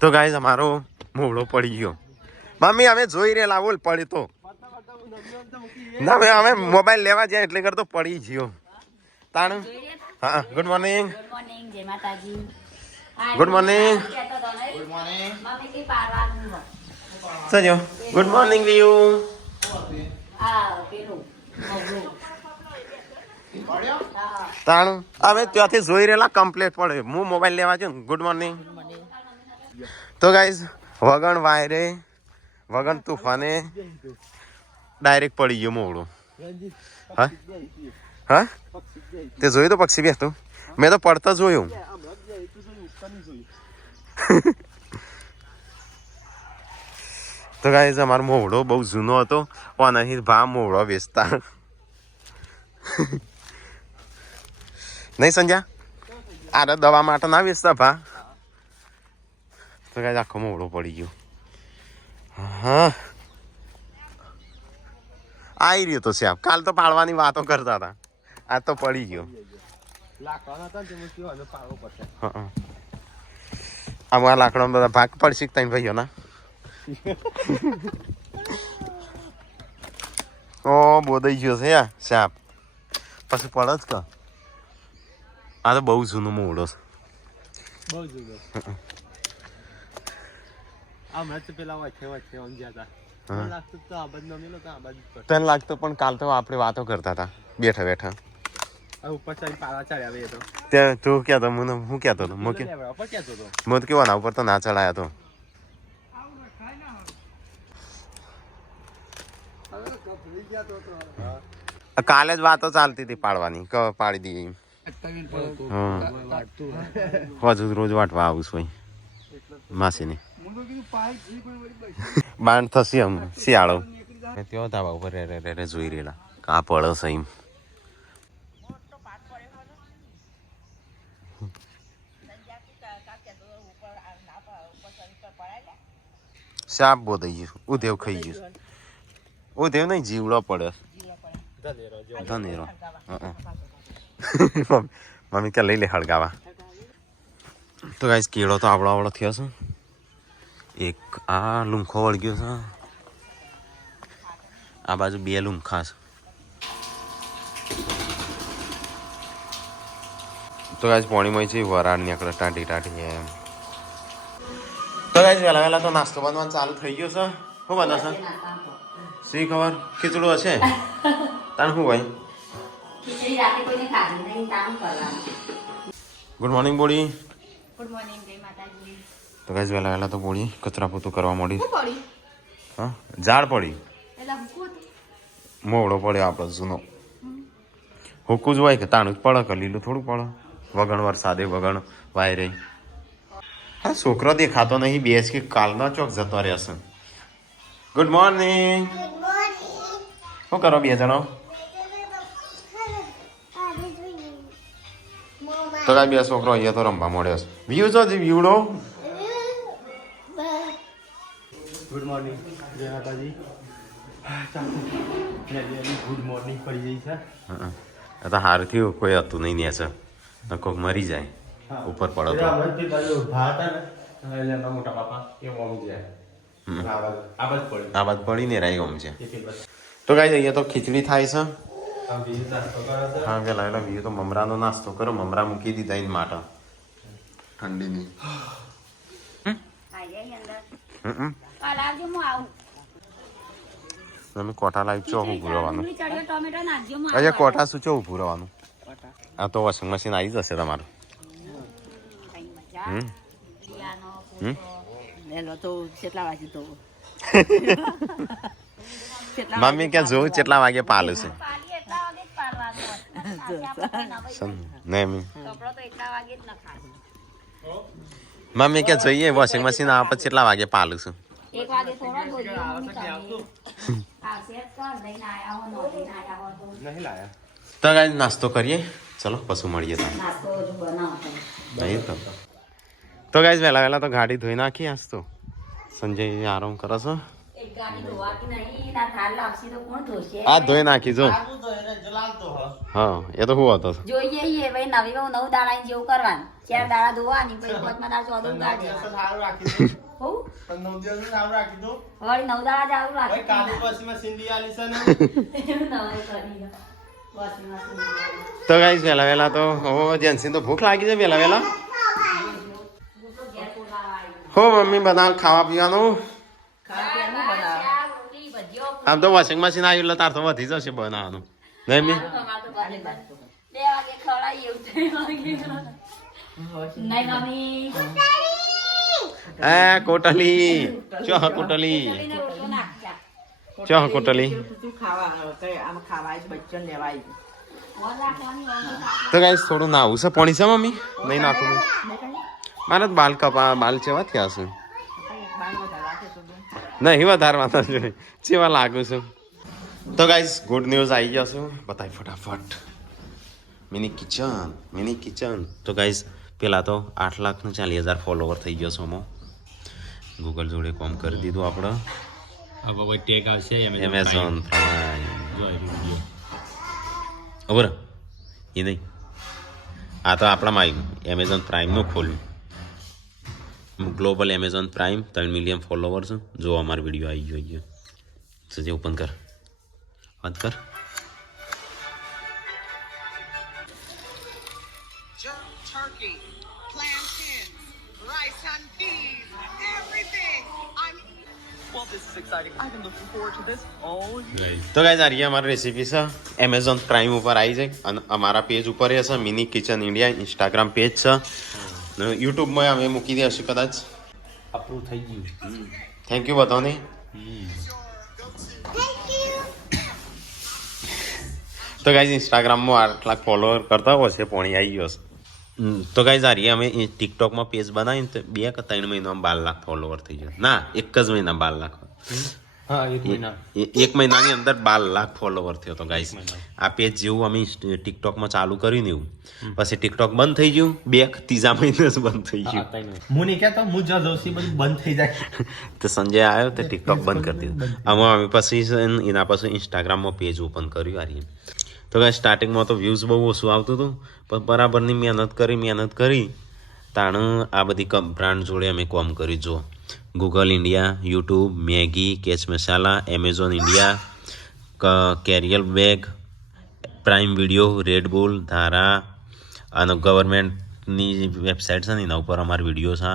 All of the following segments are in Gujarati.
તો ગાઈસ અમારો મોવડો પડી ગયો. મમ્મી અમે જોઈ રહેલા બોલ પડી તો ના ભાઈ અમે મોબાઈલ લેવા જાય એટલે કરતો પડી ગયો તાણ. હા ગુડ મોર્નિંગ. જય માતાજી. Good morning. સજો ગુડ મોર્નિંગ વ્યુ. તાણ હવે ત્યાંથી જોઈ રહેલા કમ્પ્લીટ પડે હું મોબાઈલ લેવા છું. Good morning. તો ગાઈઝ વગણ વાયરે વગણ તુફાને ડાયરેક્ટ પડી ગયો મોવડો. હા હા તે જોયું તો પક્ષી બેસતું મેં તો પડતા જોયું. તો ગાઈઝ અમારો મોવડો બહુ જૂનો હતો પણ અહીં ભા મોવડો વેચતા નહીં સંજ્યા આરે દવા માટે ના વેચતા ભા. તો ગાઈઝ આખો મોવડો પડી ગયો. હા આવી રહ્યો તો શ્યામ કાલ તો પાડવાની વાતો કરતા હતા આ તો પડી ગયો. આમાં લાકડા બધા ભાગ પડશે તઈ ભાઈઓ ના. ઓ બોદાઈ ગયો છે યા સાપ પછી પડે જ કા. આ તો બહુ જૂનો મોવડો છે. બહુ જુદો હમણાં તો પેલા વાંચે ગયા હતા. તને લાગતું પણ કાલ તો આપણે વાતો કરતા હતા બેઠા બેઠા. ઉપર ચાલી પારા ચાલ્યા આવે તો ત્યાં તું ક્યાં હતો હું ક્યાં હતો ઉપર ક્યાં હતો મોત કેવાના ઉપર તો ના ચડાયા તો. કાલે જ વાતો ચાલતી હતી પાડવાની પાડી દઈએ. હજુ રોજ વાટવા આવું છું માસીને બાંધ થશે આમ શિયાળો ત્યાં ધાબા ઉપર રે જોઈ રહેલા કા પડે છે એમ. સાપ બહુ થઈ ગયું ઉધેવ ખાઈ ગયું. ઉધેવ નહીં જીવડો પડે ધનેરો. મમ્મી કે લઈ લે હળગાવા. તો ગાઈસ કેળો તો આવડો થયો છે. એક આ લુંખો વળગ્યો છે આ બાજુ બે લુંખા છે. તો ગાઈસ પાણીમાં છે વરાળ નીકળે ટાટી ટાટી એમ. તો ગાઈસ વહેલા વહેલા તો નાસ્તો બનવાનું ચાલુ થઈ ગયો છે. શું બનશે શી ખબર ખીચડું હશે તાણ શું ભાઈ. Good morning body. Good morning જય માતાજી. તો ગાઈસ વહેલા વહેલા તો બોડી કચરા પોતું કરવા માંડી. હા ઝાડ પડી મોવડો પડ્યો આપણો જૂનો. હુકું જ હોય કે તાણું જ પડે કે લીલું થોડું પડે. વગણ વરસાદે વગણ વાયરે. હા છોકરો દેખાતો નહીં બેસ કે કાલનો ચોક જતો રહેશે. Good morning. શું કરો બે જણો. તો કાંઈ બે છોકરો અહીંયા તો રમવા મળ્યો છે. વ્યૂ જો વ્યૂડો. ગુડ મોર્નિંગ જય માતાજી. ગુડ મોર્નિંગ પડી જઈ છે. હા તો સારું થયું કોઈ હતું નહીં ને છે કોઈક મરી જાય ઉપર પડો તો. મોટા બાપા એ મમ્મી જાય આ બાદ પડી ને રાઈ ઓમ છે. તો કાંઈ અહીંયા તો ખીચડી થાય છે. હા પેલા એટલે બીજું તો મમરાનો નાસ્તો કરો. મમરા મૂકી દીધા એની માટે ઠંડીની. તમે કોઠા લાવી છો ઊભું રહેવાનું. અહીંયા કોઠા શું છો ઊભું રહેવાનું. આ તો વોશિંગ મશીન આવી જશે તમારું. મમ્મી ક્યાં જોઉં કેટલા વાગે પાલે છે. મમ્મી ક્યાં જોઈએ વોશિંગ મશીન આવે પછી કેટલા વાગે પાલું છું. તો કાંઈ નાસ્તો કરીએ ચલો પછી મળીએ. નહીં તો ગાઈઝ વહેલા વહેલા તો ગાડી ધોઈ નાખી આજ તો સંજય આરામ કરે છે. એક ગાડી ધોવા કે નહીં ના થાળ લાવશે તો કોણ ધોશે આ ધોઈ નાખી જો હા એ તો હું હતો જોઈએ ઈએ ભાઈ નવી બહુ 9 દાડા જેવું કરવાનું 4 દાડા ધોવાની પછી 5મા દાડા 14 દાડા હો પણ 9 દિવસ સારું રાખી દો વળી 9 દાડા જાવું રાખી કાલે પછી માં સિંધી આલી છે ને એવું નવાઈ કરી તો ગાઈસ વેલા તો હો જેન્સી તો ભૂખ લાગી છે વેલા હો મમ્મી બનાવ ખાવા પીવાનું આમ તો વોશિંગ મશીન આવ્યું એટલે તાર તો વધી જશે બનાવવાનું નહીં મી કોટલી ચો કોટલી ચો કોટલી તો ગાઈસ થોડું નાવું છે પાણી છે મમ્મી નહીં નાખું મારે તો બાલ કપા બાલ ચેવા થયા છે નહીં વધારવા તો જોઈએ ચેવા લાગુ છું તો ગાઈસ ગુડ ન્યૂઝ આવી ગયા છું બતાવી ફટાફટ મિની કિચન તો ગાઈસ પેલા તો 8,40,000 ફોલોવર થઈ ગયો છું હું ગૂગલ જોડે કોમ કરી દીધું આપણે હવે કોઈ ટેગ આવશે એમેઝોન પ્રાઇમ ખબર એ નહીં આ તો આપણામાં આવ્યું એમેઝોન પ્રાઇમનું ખોલ્યું global Amazon prime 3 million followers જો અમારો વિડીયો આવી ગયો સજે ઓપન કર બંધ કર turkey, plantains, rice and peas, everything. Well, this is exciting. I've been looking forward to this all year. તો ગાઈઝ આ રહી અમારી રેસીપી છે એમેઝોન પ્રાઇમ ઉપર આવી જાય અને અમારા પેજ ઉપર એ છે mini kitchen India Instagram page છે યુટ્યુબમાં અમે મૂકી દઈશું કદાચ અપ્રૂવ થઈ ગયું થેન્ક યુ બધાને તો ગાઈઝ ઇન્સ્ટાગ્રામમાં 8 લાખ ફોલોવર કરતા હોય છે પોણી આવી ગયો છે તો ગાઈઝ આ રહી અમે ટિકટોકમાં પેજ બનાવીને તો 2 કે 3 મહિનામાં 12 લાખ ફોલોવર થઈ ગયો ના એક જ મહિના 12 લાખ હા એક મહિનાની અંદર 12 લાખ ફોલોવર થયો તો ગાઈઝ આ પેજ જેવું અમે ટિકટોકમાં ચાલુ કર્યું ને એવું પછી ટિકટોક બંધ થઈ ગયું 2-3 મહિને જ બંધ થઈ ગયું હું નહીં કહેતો હું જ જોશી બધું બંધ થઈ જાય તો સંજય આવ્યો તો ટિકટોક બંધ કરી દીધું આમાં અમે પછી એના પછી ઇન્સ્ટાગ્રામમાં પેજ ઓપન કર્યું આ તો કાંઈ સ્ટાર્ટિંગમાં તો વ્યૂઝ બહુ ઓછું આવતું હતું પણ બરાબરની મહેનત કરી તાણ આ બધી બ્રાન્ડ જોડે અમે કોમ કર્યું જો Google India YouTube Maggi Catch masala Amazon India carrier bag Prime Video Red Bull Dhara અને ગવર્મેન્ટની વેબસાઇટ છે ને એના ઉપર અમારા વિડીયો છે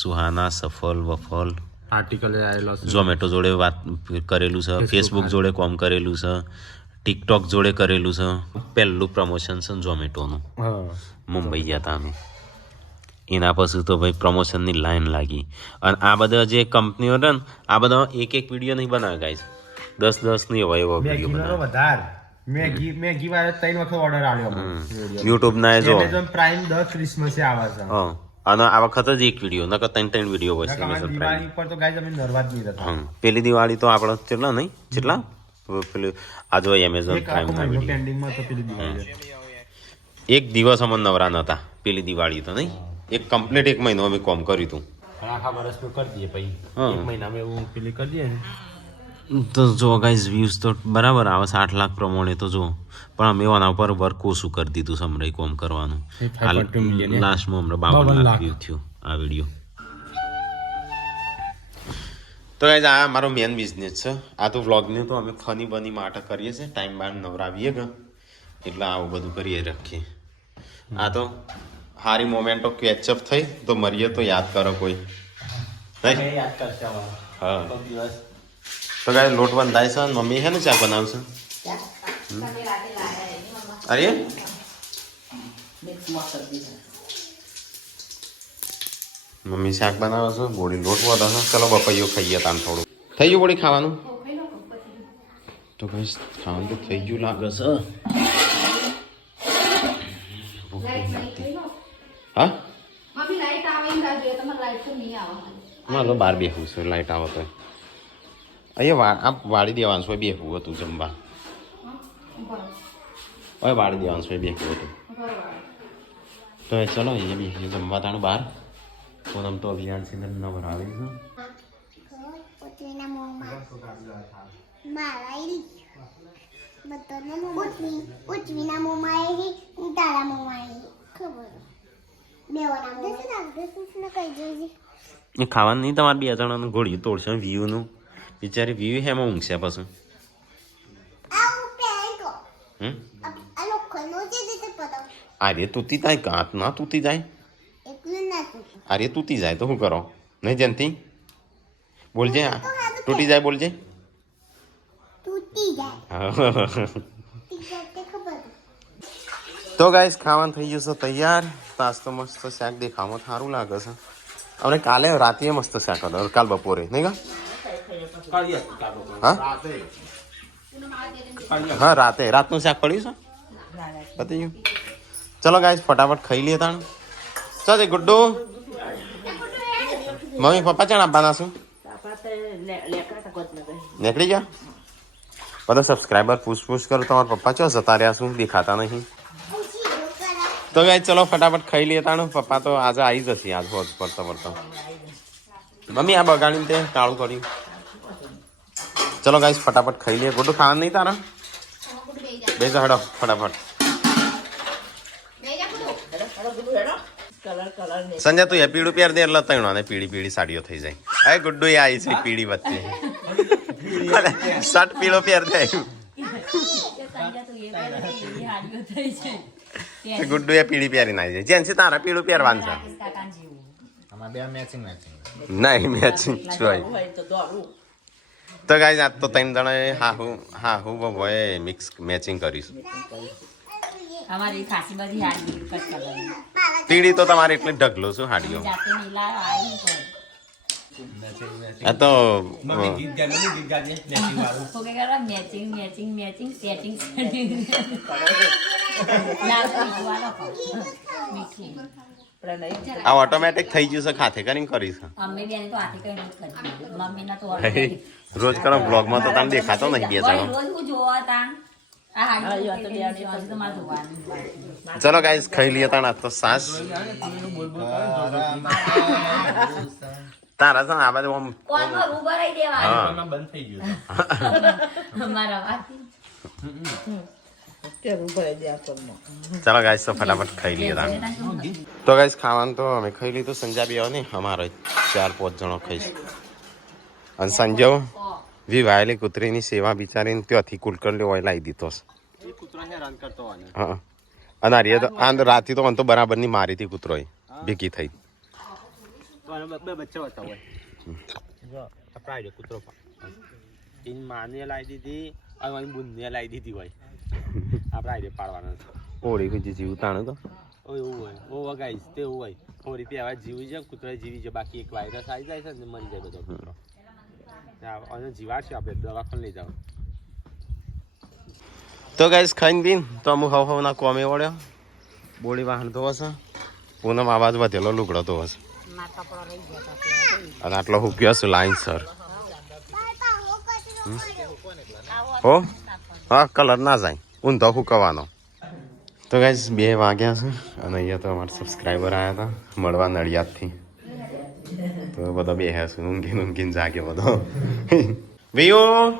સુહાના સફલ વફલ આર્ટિકલ આવેલો ઝોમેટો જોડે વાત કરેલું છે ફેસબુક જોડે કોમ કરેલું છે ટિકટોક જોડે કરેલું છે પહેલું પ્રમોશન છે ઝોમેટોનું મુંબઈ ગયા હતા અમે એના પછી તો ભાઈ પ્રમોશનની લાઈન લાગી અને આ બધા જે કંપનીઓ હતા ને આ બધા એક વિડીયો નહીં બનાવે ગાઈસ 10 નહીં હોય એવો વિડીયો બનાવે મેગી વાળા 3 વખત ઓર્ડર આવ્યો યુટ્યુબ ના જો એમેઝોન પ્રાઇમ 10 ક્રિસમસે આવે છે અને આ વખત જ એક વિડીયો નકર 3 વિડીયો હોય છે એમેઝોન પ્રાઇમ દિવાળી પર તો ગાઈસ અમે નરવા જ નહીં હતા પેલી દિવાળી તો આપણે કેટલા નહીં કેટલા પેલું આ જો એમેઝોન પ્રાઇમ ના વિડીયો ટ્રેન્ડિંગમાં તો પેલી દિવાળી એક દિવસ અમને નવરા નતા પેલી દિવાળી તો નહીં એક કમ્પ્લીટ 1 મહિનો અમે કોમ કર્યું હતું આખા વર્ષનું કરી દઈએ પછી 1 મહિનામાં એવું પેલી કરી દઈએ તો જો ગાઈઝ વ્યૂઝ તો બરાબર આવે 8 લાખ પ્રમાણે તો જો પણ અમે એના ઉપર વર્ક ઓછું કરી દીધું સમરાઈ કોમ કરવાનું લાસ્ટમાં અમને 52 લાખ વ્યૂ થયું આ વિડીયો તો ગાઈઝ આ મારો મેન બિઝનેસ છે આ તો વ્લોગને તો અમે ફની બની માટે કરીએ છીએ ટાઈમ બાર નવરાવીએ કે એટલે આવું બધું કરીએ રાખીએ આ તો હારી મોમેન્ટો કેચઅપ થઈ તો મરીએ તો યાદ કરો કોઈ યાદ કરશે હા તો ગાય લોટ બંધાય છે મમ્મી હે ને ચા બનાવશે અરે મમ્મી શાક બનાવે છે બોડી લોટ વધે છે ચલો બપૈયો ખાઈએ તાન થોડું થઈ ગયું બોડી ખાવાનું તો ભાઈ ખાવાનું તો થઈ ગયું લાગે છે હા ના તો બહાર બેસવું છે લાઈટ આવે તો અહીંયા આ વાળી દેવાનું છે બેસવું હતું જમવા હવે વાળી દેવાનું છે બેસવું હતું તો એ ચલો અહીંયા બેસીએ જમવા તાણું બહાર પૂનમ તો અભિયાન સિંદર નવરાવે છે એ ખાવાનું નહીં તમારે 2 જણાનું ઘોડી તોડશે વ્યૂનું બિચારી વ્યૂ હેમાં ઊંઘશે પછી અરે તૂટી જાય કાંત ના તૂટી જાય અરે તૂટી જાય તો શું કરો નહીં જયંતી બોલજે તૂટી જાય બોલજે તો ગાઈસ ખાવાનું થઈ ગયું છે તૈયાર તાસ તો મસ્ત શાક દેખાવામાં સારું લાગે છે અને કાલે રાતે મસ્ત શાક હતો કાલ બપોરે નહીં કા હા હા રાતનું શાક પડ્યું છે પતી ગયું ચલો ગાઈસ ફટાફટ ખાઈ લઈએ તાણ ચાલ ગુડ્ડુ મમ્મી પપ્પા ચાણ આપવાના શું નીકળી ગયા બધા સબસ્ક્રાઈબર પૂછ કરો તમારા પપ્પા ચો જતા રહ્યા શું દેખાતા નહીં તો ગાઈસ ચલો ફટાફટ ખાઈ લઈએ તાણું પપ્પા તો આજે આવી જશે આજ હોજ પડતા મમ્મી આ બગાડીને તે કાળું કર્યું ચલો ગાઈસ ફટાફટ ખાઈ લઈએ ગુડ્ડુ ખાવાનું નહીં તારા બેસો હડો ફટાફટ સંજય તું એ પીળું પહેર દે એટલે તૈણો ને પીળી સાડીઓ થઈ જાય અરે ગુડ્ડુ એ આવી છે પીળી વચ્ચે શર્ટ પીળો પહેર દે ગુડ્ડુ એ પીળી પહેરીને આવી જાય જેન્સી તારા પીળું પહેરવાનું છે નહીં મેચિંગ છું તો ગાઈસ આજ તો 3 જણાએ હું ભાઈ મિક્સ મેચિંગ કરીશું અમારી ખાસી બધી હાડી કટ કરવાની પીળી તો તમારે એટલી ઢગલો છું હાડીઓ જાતે નીલા આવી આ તો ઓકે કરા મેચિંગ સેટિંગ ના તો વાળો મીઠું આ ઓટોમેટિક થઈ ગયું છે ખાતે કરીને કરીશ અમે બેન તો હાથે કઈ નથી કરી મમ્મીના તો રોજ કરો બ્લોગમાં તો તમે દેખાતો નહીં 2 જણો રોજ હું જોવા તા આ હાડી તો માર જોવાનું ચલો ગાઈસ ખાઈ લઈએ તાણ તો સાસ તારા છે આ બાજુ કોણમાં રૂબા રહી દેવા બંધ થઈ ગયું અમારા વાતી ચલો ગાઈસ તો ફટાફટ ખાઈ લઈએ તાણ તો ગાઈસ ખાવાનું તો અમે ખાઈ લીધું સંજાબી આવો ને અમારો 4-5 જણો ખાઈશું અને સંજય વિવાયેલી કૂતરીની સેવા બિચારીને ત્યાંથી કુલકરલી ઓઇલ લાવી દીધો હા અને અરે આ રાતે તો મને તો બરાબરની મારી હતી કૂતરોએ ભેગી થઈ કૂતરો માને લાવી દીધી અને બુંદને લાવી દીધી હોય આપણે આઈડે પાડવાનો ઓળી બીજી જીવ તાણું તો એવું હોય ઓ વગાઈશ તે એવું હોય થોડી પહેવા જીવી જાય કૂતરા જીવી જાય બાકી એક વાયરસ આવી જાય છે ને મરી જાય બધો કૂતરો અને જીવા છે આપણે દવાખાને લઈ જાવ તો ગાઈસ ખાઈને પીને તો અમુક હવના કોમે વળ્યો બોડી વાહન ધોવા છે પૂનમ આવાજ વધેલો લુગડો ધોવા છે અને આટલો હુક્યો છે લાઈન સર હો હા કલર ના જાય ઊંધો હુકવાનો તો ગાઈસ 2 વાગ્યા છે અને અહીંયા તો અમારા સબસ્ક્રાઈબર આવ્યા હતા મળવા નડિયાદથી તો બધા બેહ્યા છે ઊંઘીને જાગે બધો વિયો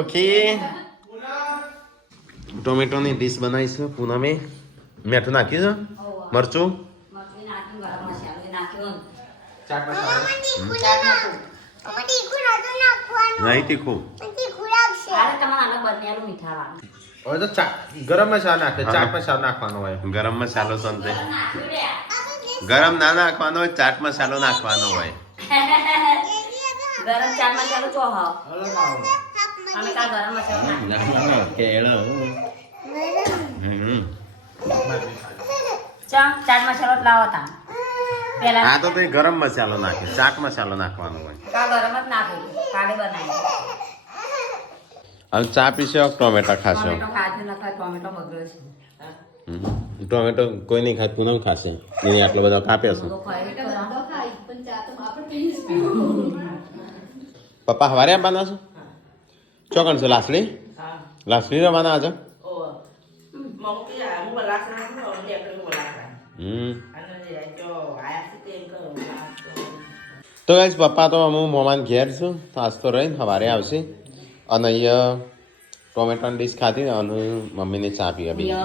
ઓકે ટોમેટોની ડીશ બનાવી છે પૂનમે મેઠું નાખ્યું છે મરચું નહીં તીખું હવે તો ગરમ મસાલો નાખે ચાટ મસાલો નાખવાનો હોય ગરમ મસાલો સંતે ગરમ ના નાખવાનો હોય ચાટ મસાલો નાખવાનો હોય ગરમ ચાટ મસાલો ચો હાવ અમે કા ગરમ મસાલો ચાટ મસાલો લાવો તા પેલા આ તો તે ગરમ મસાલો નાખે ચાટ મસાલો નાખવાનો હોય કા ગરમ જ નાખો કાલે બનાવી હવે ચા પીશે ટોમેટો ખાશે ટોમેટો કોઈ નહીં ખાય પૂનમ ખાશે એની આટલો બધો કાપે છે પપ્પા હવારે આવવાના છો ચોકણ છે લાસલી રવાના આજે તો ગાઈસ પપ્પા તો હું મોમાન ઘેર છું તો આજ તો રહીને સવારે આવશે અને અહીંયા ટોમેટોની ડીશ ખાધી અને મમ્મીને ચા પીવા બીજી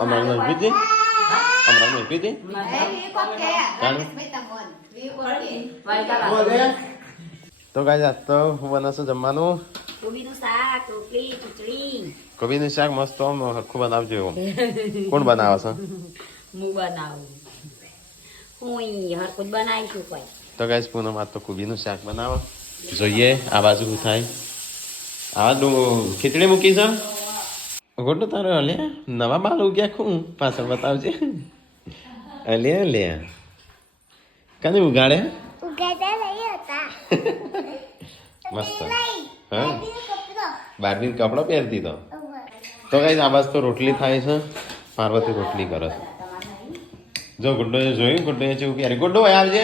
હમણાં પીધી હમણાં પીધી તો ગાઈસ આજ તો હું બનાવશું જમવાનું કોબીનું શાક મસ્ત હરખું બનાવજો એવું કોણ બનાવે છે તો ગાઈસ પૂનમ આજ તો કોબીનું શાક બનાવો જોઈએ આ બાજુ શું થાય આ ખીચડી મૂકી છે ગોટો તારો અલે નવા બાલ ઉગ્યા ખું પાછળ બતાવજે અલે કને ઉગાડે મસ્ત હા બારબીન કપડો પહેરતી તો ગાઈસ આ બાજુ તો રોટલી થાય છે પાર્વતી રોટલી કરે છે જો ગુડ્ડો જોયું ગુડ્ડો જેવું ક્યારે ગુડ્ડો આવજે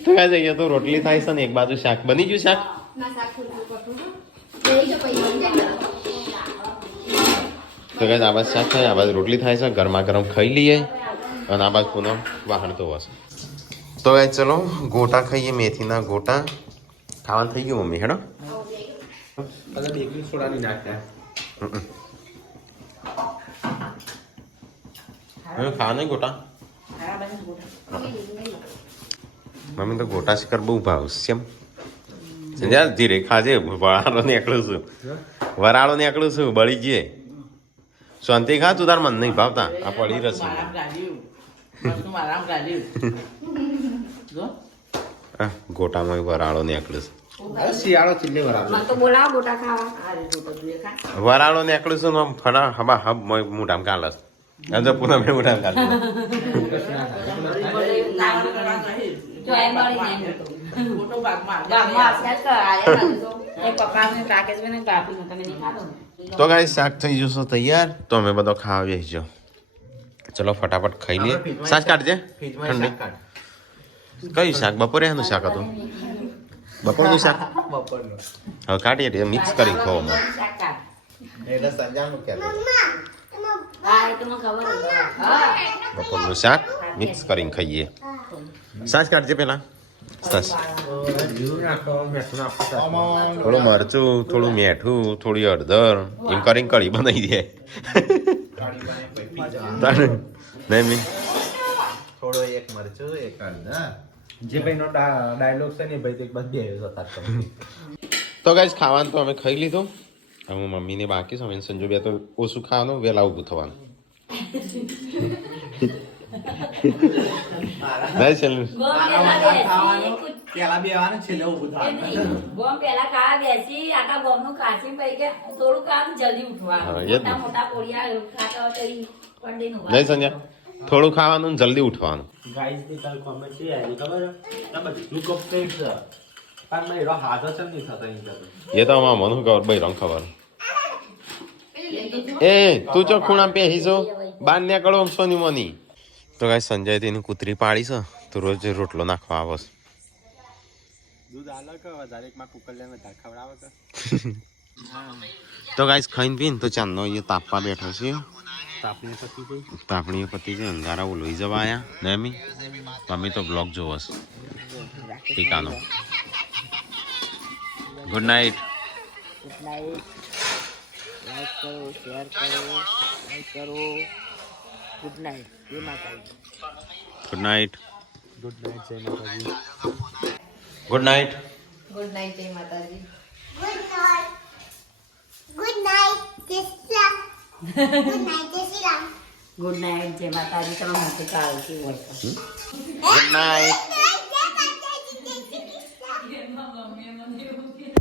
તો કાંઈ જઈએ તો રોટલી થાય છે ને એક બાજુ શાક બની ગયું શાક તો કાંઈ આ બાજુ શાક થાય આ બાજુ રોટલી થાય છે ગરમા ગરમ ખાઈ લઈએ અને આ બાજુ પૂનમ વાહણ તો હશે તો કાંઈ ચલો ગોટા ખાઈએ મેથીના ગોટા ખાવાનું થઈ ગયું મમ્મી હેડો બેકિંગ સોડાની નાખ્યા ખાવા નહીં ગોટા મમ્મી તો ગોટા શિકાર બહુ ભાવશે એમ યાર ધીરે ખાજે વરાળો નીકળું છું વરાળો નીકળું છું બળી જઈએ શાંતિ ખા તું તાર મન નહીં ભાવતા આ પડી રસી ગોટામાં વરાળો નીકળું છું શિયાળો ચીલે વરાળો નીકળું છું આમ ફડા હબા હબ મોટામાં કાલસ આજે પૂનમ મોટામાં કાલ તો ગાઈસ શાક થઈ જશે તૈયાર તો અમે બધો ખાવા બેસજો ચલો ફટાફટ ખાઈ લઈએ શાક કાઢજે ઠંડી કયું શાક બપોરે એનું શાક હતું બપોરનું શાક હવે કાઢીએ મિક્સ કરી ખાવામાં બપોરનું શાક મિક્સ કરીને ખાઈએ સાસ કાઢજે પેલા સાસ થોડું મરચું થોડું મીઠું થોડી હળદર એમ કરીને કઢી બનાવી દે નહીં થોડો એક મરચું એક હળદર જે ભાઈનો ડાયલોગ છે ને ભાઈ તો એક બાદ બે તો ગાઈસ ખાવાનું તો અમે ખાઈ લીધું હવે હું મમ્મીને બાકી છે અમે સંજુ બે તો ઓછું ખાવાનું વહેલા ઊભું થવાનું નહીં સંજય થોડું ખાવાનું જલ્દી ઉઠવાનું એ તો આમાં મને ખબર ભાઈ રંગ ખબર એ તું ચો ખૂણા પેહી છો બાર નીકળો સોની મની તો કાંઈ સંજય તેની કૂતરી પાડી છે તો રોજ રોટલો નાખવા આવે તો ગાઈસ ખાઈને પીને તો ચાંદનો એ તાપવા બેઠો છે તાપણી પતિ છે અંધારા લોહી જવા આયા ને મમ્મી તો બ્લોગ જોવો છે ટીકાનો ગુડ નાઇટ લાઈક કરો શેર કરો લાઈક કરો ગુડ નાઇટ જય માતાજી ગુડ નાઇટ ગુડ નાઇટ જય માતાજી ગુડ નાઇટ ગુડ નાઇટ જય માતાજી Good night. Good night, Jessica. Good night, Jessica. Good night જય માતાજી તમે હાથે કાલ કેવું હોય ગુડ નાઇટ